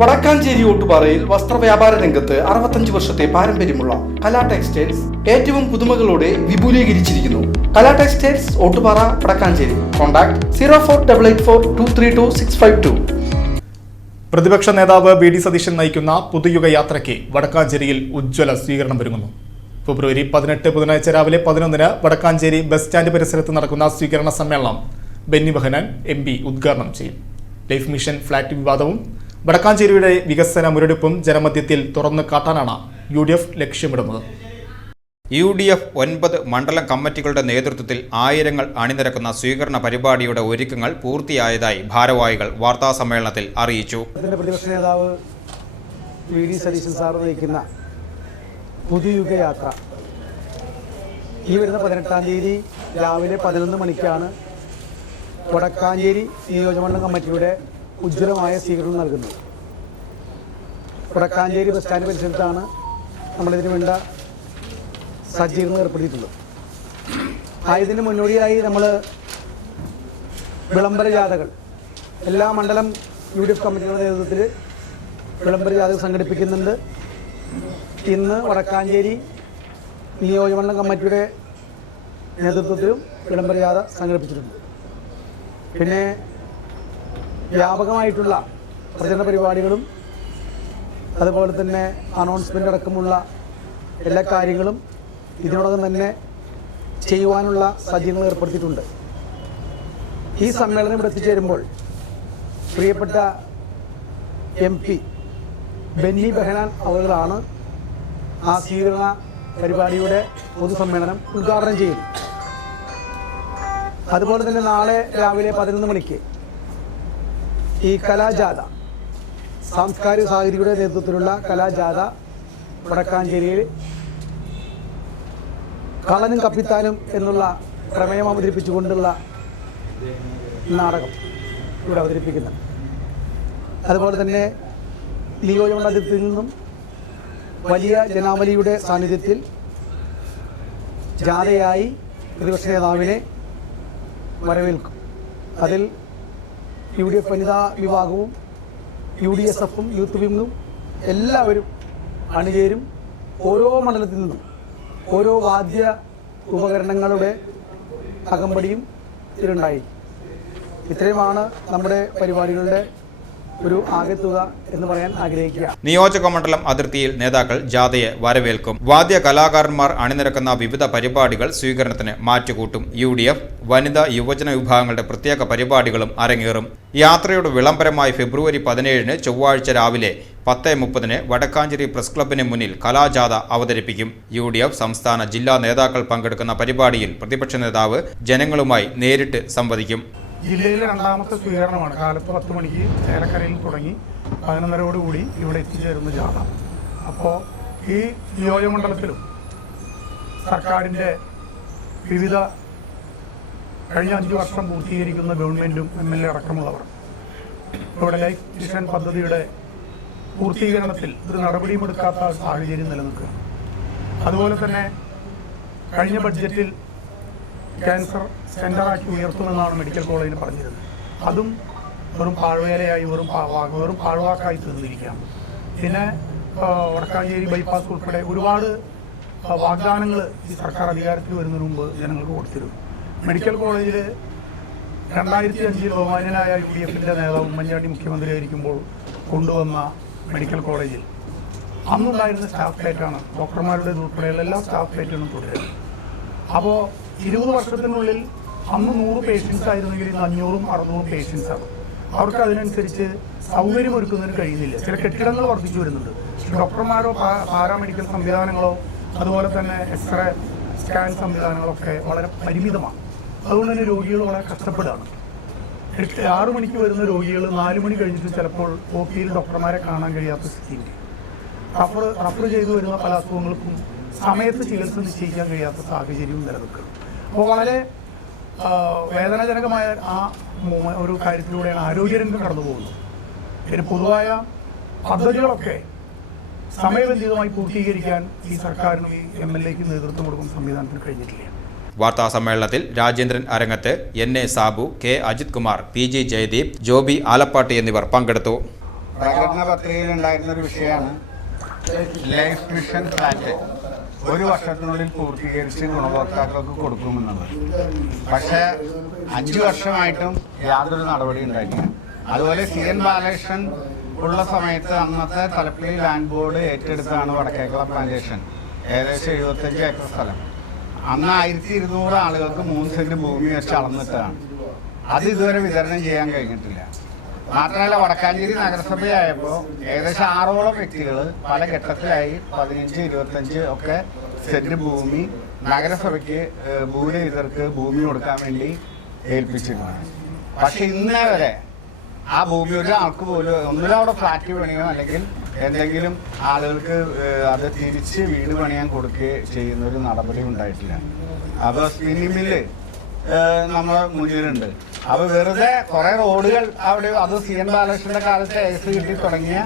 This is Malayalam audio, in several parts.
വടക്കാഞ്ചേരി ഓട്ടുപാറയിൽ വസ്ത്രവ്യാപാര രംഗത്ത് 65 വർഷത്തെ പാരമ്പര്യമുള്ള കലാ ടെക്സ്റ്റൈൽസ് ഏറ്റവും പുതുമകളോടെ വിപുലീകരിച്ചിരിക്കുന്നു. കലാ ടെക്സ്റ്റൈൽസ് ഓട്ടുപാറ വടക്കാഞ്ചേരി. കോൺടാക്ട് 04884232 പ്രതിപക്ഷ നേതാവ് വി ഡി സതീശൻ നയിക്കുന്ന പുതുയുഗ യാത്രയ്ക്ക് വടക്കാഞ്ചേരിയിൽ ഉജ്ജ്വല സ്വീകരണം ഒരുങ്ങുന്നു. ഫെബ്രുവരി 18 ബുധനാഴ്ച രാവിലെ 11 വടക്കാഞ്ചേരി ബസ് സ്റ്റാൻഡ് പരിസരത്ത് നടക്കുന്ന സ്വീകരണ സമ്മേളനം ബെന്നി ബെഹനാൻ MP ഉദ്ഘാടനം ചെയ്യും. ലൈഫ് മിഷൻ ഫ്ളാറ്റ് വിവാദവും വടക്കാഞ്ചേരിയുടെ വികസന മുരടിപ്പും ജനമധ്യത്തിൽ തുറന്നു കാട്ടാനാണ് UDF ലക്ഷ്യമിടുന്നത്. UDF 9 മണ്ഡലം കമ്മിറ്റികളുടെ നേതൃത്വത്തിൽ ആയിരങ്ങൾ അണിനിരക്കുന്ന സ്വീകരണ പരിപാടിയുടെ ഒരുക്കങ്ങൾ പൂർത്തിയായതായി ഭാരവാഹികൾ വാർത്താസമ്മേളനത്തിൽ അറിയിച്ചു. പ്രതിപക്ഷ നേതാവ് വി ഡി സതീശൻ സാർ നയിക്കുന്ന പുതുയുഗ യാത്ര ഈ വരുന്ന 18-ാം തീയതി രാവിലെ 11 മണിക്കാണ് വടക്കാഞ്ചേരി നിയോജകമണ്ഡലം കമ്മിറ്റിയുടെ ഉജ്ജ്വലമായ സ്വീകരണം നൽകുന്നത്. വടക്കാഞ്ചേരി ബസ് സ്റ്റാൻഡ് പരിസരത്താണ് നമ്മളിതിനു വേണ്ട സജ്ജീകരണം ഏർപ്പെടുത്തിയിട്ടുള്ളത്. ആയതിന് മുന്നോടിയായി നമ്മൾ വിളംബര ജാഥകൾ എല്ലാ മണ്ഡലം UDF കമ്മിറ്റികളുടെ നേതൃത്വത്തിൽ വിളംബര ജാഥകൾ സംഘടിപ്പിക്കുന്നുണ്ട്. ഇന്ന് വടക്കാഞ്ചേരി നിയോജകമണ്ഡലം കമ്മിറ്റിയുടെ നേതൃത്വത്തിലും വിളംബര ജാഥ സംഘടിപ്പിച്ചിട്ടുണ്ട്. പിന്നെ വ്യാപകമായിട്ടുള്ള പ്രചരണ പരിപാടികളും അതുപോലെ തന്നെ അനൗൺസ്മെൻ്റ് അടക്കമുള്ള എല്ലാ കാര്യങ്ങളും ഇതിനോടകം തന്നെ ചെയ്യുവാനുള്ള സജ്ജീകരണങ്ങൾ ഏർപ്പെടുത്തിയിട്ടുണ്ട്. ഈ സമ്മേളനം ഇവിടെ എത്തിച്ചേരുമ്പോൾ പ്രിയപ്പെട്ട MP ബെന്നി ബെഹനാൻ അവர்களാണ് ആ സ്വീകരണ പരിപാടിയുടെ പൊതുസമ്മേളനം ഉദ്ഘാടനം ചെയ്യുന്നത്. അതുപോലെ തന്നെ നാളെ രാവിലെ 11 മണിക്ക് ഈ കലാജാഥ സാംസ്കാരിക സാഹിതിയുടെ നേതൃത്വത്തിലുള്ള കലാജാഥ വടക്കാഞ്ചേരിയിൽ കളനും കപ്പിത്താനും എന്നുള്ള പ്രമേയം അവതരിപ്പിച്ചുകൊണ്ടുള്ള നാടകം ഇവിടെ അവതരിപ്പിക്കുന്നുണ്ട്. അതുപോലെ തന്നെ നിയോജകമണ്ഡലത്തിൽ നിന്നും വലിയ ജനാവലിയുടെ സാന്നിധ്യത്തിൽ ജാഥയായി പ്രതിപക്ഷ നേതാവിനെ വരവേൽക്കും. അതിൽ UDF വനിതാ വിഭാഗവും UDSFും യൂത്ത് വിങ്ങും എല്ലാവരും അണിചേരും. ഓരോ മണ്ഡലത്തിൽ നിന്നും ഓരോ വാദ്യ ഉപകരണങ്ങളുടെ അകമ്പടിയും ഇതിലുണ്ടായി. ഇത്രയുമാണ് നമ്മുടെ പരിപാടികളുടെ ഒരു ആകെത്തുക എന്ന് പറയാൻ ആഗ്രഹിക്കുക. നിയോജക മണ്ഡലം അതിർത്തിയിൽ നേതാക്കൾ ജാഥയെ വരവേൽക്കും. വാദ്യ കലാകാരന്മാർ അണിനിരക്കുന്ന വിവിധ പരിപാടികൾ സ്വീകരണത്തിന് മാറ്റുകൂട്ടും. UDF വനിതാ യുവജന വിഭാഗങ്ങളുടെ പ്രത്യേക പരിപാടികളും അരങ്ങേറും. യാത്രയുടെ വിളംബരമായി ഫെബ്രുവരി 17 ചൊവ്വാഴ്ച രാവിലെ 10:30 വടക്കാഞ്ചേരി പ്രസ് ക്ലബിന് മുന്നിൽ കലാജാഥ അവതരിപ്പിക്കും. UDF സംസ്ഥാന ജില്ലാ നേതാക്കൾ പങ്കെടുക്കുന്ന പരിപാടിയിൽ പ്രതിപക്ഷ നേതാവ് ജനങ്ങളുമായി നേരിട്ട് സംവദിക്കും. ജില്ലയിലെ രണ്ടാമത്തെ സ്വീകരണമാണ്. കാലത്ത് 10 മണിക്ക് ചേലക്കരയിൽ തുടങ്ങി 11:30 ഇവിടെ എത്തിച്ചേരുന്ന ജാഥ. അപ്പോൾ ഈ നിയോജകമണ്ഡലത്തിലും സർക്കാരിൻ്റെ വിവിധ കഴിഞ്ഞ 5 വർഷം പൂർത്തീകരിക്കുന്ന ഗവൺമെൻറ്റും MLA അടക്കമുള്ളവർ ഇവിടെ ലൈഫ് മിഷൻ പദ്ധതിയുടെ പൂർത്തീകരണത്തിൽ ഒരു നടപടിയും എടുക്കാത്ത സാഹചര്യം നിലനിൽക്കുക. അതുപോലെ തന്നെ കഴിഞ്ഞ ബഡ്ജറ്റിൽ ക്യാൻസർ സെൻ്ററാക്കി ഉയർത്തുമെന്നാണ് മെഡിക്കൽ കോളേജിൽ പറഞ്ഞിരുന്നത്. അതും വെറും പാഴ്വേലയായി വെറും പാഴ്വാക്കായി തീർന്നിരിക്കുകയാണ്. പിന്നെ വടക്കാഞ്ചേരി ബൈപ്പാസ് ഉൾപ്പെടെ ഒരുപാട് വാഗ്ദാനങ്ങൾ ഈ സർക്കാർ അധികാരത്തിൽ വരുന്നതിന് മുമ്പ് ജനങ്ങൾക്ക് കൊടുത്തിരുന്നു. മെഡിക്കൽ കോളേജിൽ 2005 ബഹുമാന്യനായ UDFിൻ്റെ നേതാവ് ഉമ്മൻചാണ്ടി മുഖ്യമന്ത്രിയായിരിക്കുമ്പോൾ കൊണ്ടുവന്ന മെഡിക്കൽ കോളേജിൽ അന്നുണ്ടായിരുന്ന സ്റ്റാഫ് പ്ലേറ്റാണ് ഡോക്ടർമാരുടെ ഉൾപ്പെടെയുള്ള എല്ലാ സ്റ്റാഫ് പ്ലേറ്റുകളും തുടരുന്നത്. അപ്പോൾ 20 വർഷത്തിനുള്ളിൽ അന്ന് 100 പേഷ്യൻസ് ആയിരുന്നെങ്കിൽ ഇന്ന് 500ഉം 600ഉം പേഷ്യൻസാണ്. അവർക്ക് അതിനനുസരിച്ച് സൗകര്യമൊരുക്കുന്നതിന് കഴിയുന്നില്ല. ചില കെട്ടിടങ്ങൾ വർദ്ധിച്ചു വരുന്നുണ്ട്. ഡോക്ടർമാരോ പാരാമെഡിക്കൽ സംവിധാനങ്ങളോ അതുപോലെ തന്നെ എക്സ്റേ സ്കാൻ സംവിധാനങ്ങളൊക്കെ വളരെ പരിമിതമാണ്. അതുകൊണ്ട് തന്നെ രോഗികൾ വളരെ കഷ്ടപ്പെടുകയാണ്. 6 മണിക്ക് വരുന്ന രോഗികൾ 4 മണി കഴിഞ്ഞിട്ട് ചിലപ്പോൾ OPയിൽ ഡോക്ടർമാരെ കാണാൻ കഴിയാത്ത സ്ഥിതിയുണ്ട്. റഫർ ചെയ്തു വരുന്ന പല അസുഖങ്ങൾക്കും സമയത്ത് ചികിത്സ നിശ്ചയിക്കാൻ കഴിയാത്ത സാഹചര്യവും നിലനിൽക്കുന്നു. അപ്പോൾ വളരെ വേദനാജനകമായ ആ ഒരു കാര്യത്തിലൂടെയാണ് ആരോഗ്യരംഗം കടന്നു പോകുന്നത്. പിന്നെ പൊതുവായ പദ്ധതികളൊക്കെ സമയബന്ധിതമായി പൂർത്തീകരിക്കാൻ ഈ സർക്കാരിനും ഈ MLAക്ക് നേതൃത്വം കൊടുക്കുന്ന സംവിധാനത്തിന് കഴിഞ്ഞിട്ടില്ല. വാർത്താസമ്മേളനത്തിൽ രാജേന്ദ്രൻ അരങ്ങത്ത്, NA Sabu, K Ajith Kumar, PG Jayadeep, Joby Alappad എന്നിവർ പങ്കെടുത്തു. പ്രകടന പത്രികയിൽ ഉണ്ടായിരുന്ന ഒരു വിഷയമാണ് ലൈഫ് മിഷൻ ഫ്ലാറ്റ് 1 വർഷത്തിനുള്ളിൽ പൂർത്തീകരിച്ച് ഗുണഭോക്താക്കൾക്ക് കൊടുക്കുമെന്നുള്ളത്. പക്ഷേ 5 വർഷമായിട്ടും യാതൊരു നടപടി ഉണ്ടായിട്ടില്ല. അതുപോലെ CN ബാലകൃഷ്ണൻ ഉള്ള സമയത്ത് അന്നത്തെ തലപ്പള്ളി ലാൻഡ് ബോർഡ് ഏറ്റെടുത്താണ് വടക്കേക്കുള പ്ലാന്റേഷൻ, ഏകദേശം 75 ഏക്കർ സ്ഥലം. അന്ന് 1200 ആളുകൾക്ക് 3 സെന്റ് ഭൂമി വെച്ച് അളന്നിട്ടാണ്. അത് ഇതുവരെ വിതരണം ചെയ്യാൻ കഴിഞ്ഞിട്ടില്ല. മാത്രമല്ല, വടക്കാഞ്ചേരി നഗരസഭയായപ്പോൾ ഏകദേശം 6ഓളം വ്യക്തികൾ പല ഘട്ടത്തിലായി 15, 25 ഒക്കെ സെന്റ് ഭൂമി നഗരസഭയ്ക്ക് ഭൂരഹിതർക്ക് ഭൂമി കൊടുക്കാൻ വേണ്ടി ഏൽപ്പിച്ചിരുന്നു. പക്ഷെ ഇന്നേ വരെ ആ ഭൂമി ഒരാൾക്ക് പോലും ഒന്നിലും അവിടെ ഫ്ലാറ്റ് പണിയോ അല്ലെങ്കിൽ എന്തെങ്കിലും ആളുകൾക്ക് അത് തിരിച്ച് വീട് പണിയാൻ കൊടുക്കുകയോ ചെയ്യുന്നൊരു നടപടി ഉണ്ടായിട്ടില്ല. അപ്പോൾ സ്പിന്നിംഗ് മില്ല് നമ്മുടെ മുന്നിലുണ്ട്. അപ്പോൾ വെറുതെ കുറേ റോഡുകൾ അവിടെ, അത് CN ബാലകൃഷ്ണന്റെ കാലത്ത് എസ് കിട്ടി തുടങ്ങിയ,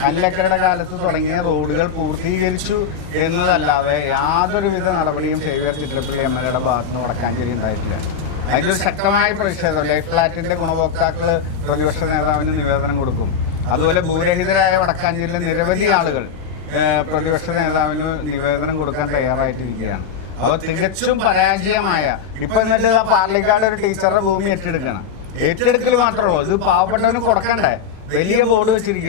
കല്ലക്കരുടെ കാലത്ത് തുടങ്ങിയ റോഡുകൾ പൂർത്തീകരിച്ചു എന്നതല്ലാതെ യാതൊരുവിധ നടപടിയും സേവ്യർ ചിത്രപ്പള്ളി MLA ഭാഗത്ത് നിന്ന് വടക്കാഞ്ചേരി ഉണ്ടായിട്ടില്ല. അതിലൊരു ശക്തമായ പ്രതിഷേധം. ലൈഫ് ഫ്ലാറ്റിന്റെ ഗുണഭോക്താക്കൾ പ്രതിപക്ഷ നേതാവിന് നിവേദനം കൊടുക്കും. അതുപോലെ ഭൂരഹിതരായ വടക്കാഞ്ചേരിയിലെ നിരവധി ആളുകൾ പ്രതിപക്ഷ നേതാവിന് നിവേദനം കൊടുക്കാൻ തയ്യാറായിട്ടിരിക്കുകയാണ്. അപ്പോൾ തികച്ചും പരാജയമായ, ഇപ്പൊ എന്നിട്ട് പാർലിക്കാട് ഒരു ടീച്ചറുടെ ഭൂമി ഏറ്റെടുക്കണം. ഏറ്റെടുക്കൽ മാത്രമേ ഉള്ളൂ, ഇത് പാവപ്പെട്ടവന് കൊടുക്കണ്ടേ? വലിയ ബോർഡ് വെച്ചിരിക്കും.